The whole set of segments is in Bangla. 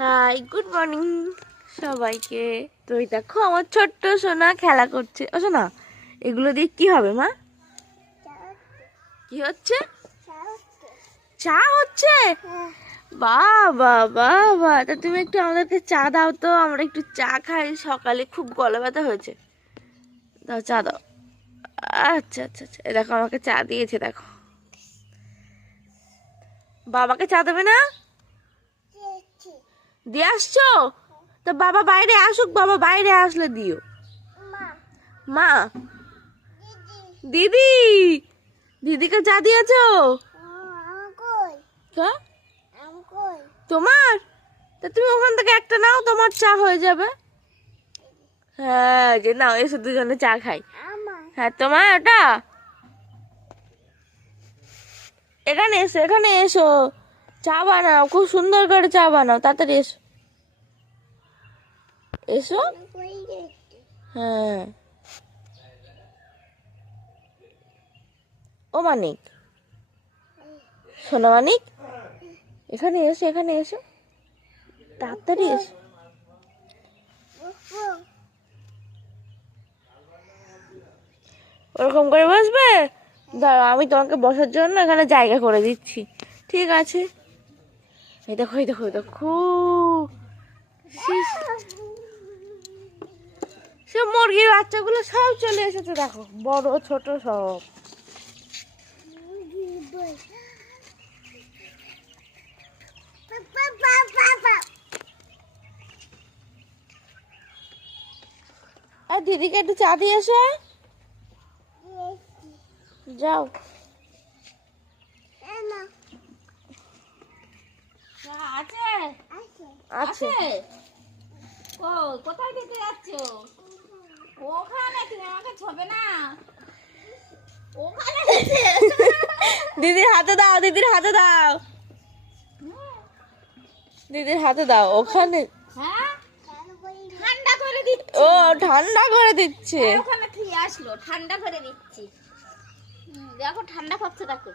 হাই, গুড মর্নিং সবাইকে। তো এই দেখো আমার ছোট্ট সোনা খেলা করছে। ও সোনা, এগুলো দিয়ে কি হবে মা? কি হচ্ছে? চা হচ্ছে? বাবা বাবা, তা তুমি একটু আমাদেরকে চা দাও তো, আমরা একটু চা খাই। সকালে খুব গলা ব্যথা হয়েছে। দাও, চা দাও। আচ্ছা আচ্ছা আচ্ছা, এই দেখো আমাকে চা দিয়েছে। দেখো, বাবাকে চা দেবে না? দিয়ে আসছো? তো বাবা বাইরে আসুক, বাবা বাইরে আসলে দিও। মা, দিদি, দিদিকে চা দিয়েছো? তোমার? তা তুমি ওখান থেকে একটা নাও, তোমার চা হয়ে যাবে। হ্যাঁ, যে নাও, এসো দুজনে চা খাই। হ্যাঁ, তোমার ওটা। এখানে এসো, এখানে এসো, চা বানাও, খুব সুন্দর করে চা বানাও, তাড়াতাড়ি এসো। এসো। হ্যাঁ, ও মানিক, সোনা মানিক, এখানে এসো, এখানে এসো, তাড়াতাড়ি এসো। ওরকম করে বসবে? দাঁড়াও, আমি তোমাকে বসার জন্য এখানে জায়গা করে দিচ্ছি। ঠিক আছে। এই দেখো, এই দেখো, এই দেখো, সে মুরগির বাচ্চাগুলো সব চলে এসেছে। দেখো, বড় ছোট সব। আর দিদিকে একটু চা দিয়ে এসো। যাও। আছে আছে। কোথায় দিতে যাচ্ছ? ওখানে, তুমি আমাকে ছবে না। ওখানে দিদির হাতে দাও, দিদির হাতে দাও, দিদির হাতে দাও। ওখানে হ্যাঁ, ঠান্ডা করে দিচ্ছি। ও ঠান্ডা করে দিচ্ছে। ওখানে ঠিক আসলো, ঠান্ডা করে দিচ্ছি। দেখো ঠান্ডা করছে, দেখো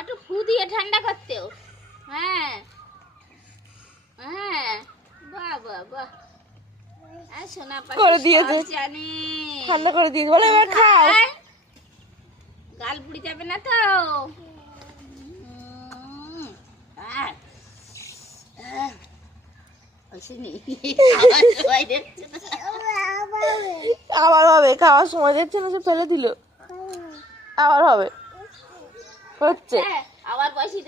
একটু ফু দিয়ে ঠান্ডা করতেও। হ্যাঁ হ্যাঁ, বাহ বাহ বাহ, সোনা পাখি করে দিয়েছে, জানি ঠান্ডা করে দিয়েছে। বলে এবার খাও। গাল পুড়ে যাবে না তো? আবার হবে, খাওয়ার সময় দেখছে না, সে ফেলে দিল। আবার হবে, হচ্ছে। আবার বসি।